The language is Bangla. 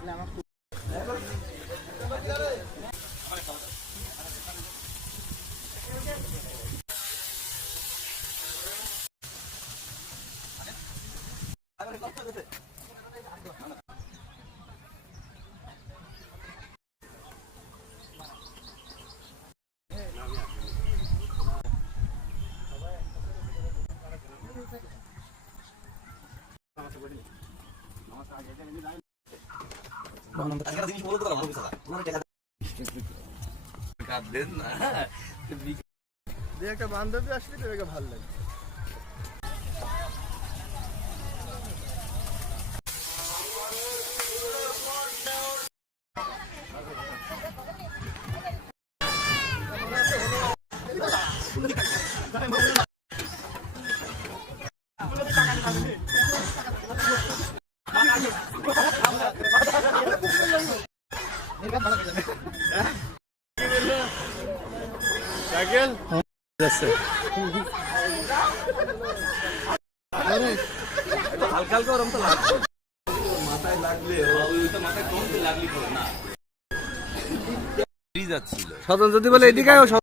নমস্কার একটা বান্ধবী আসলে তোকে ভালো লাগে হালকা হালকা ওরম তো লাগছে মাথায় লাগলে ওই মাথায় কমতে লাগলি না যাচ্ছিল সদন যদি বলে এদিকে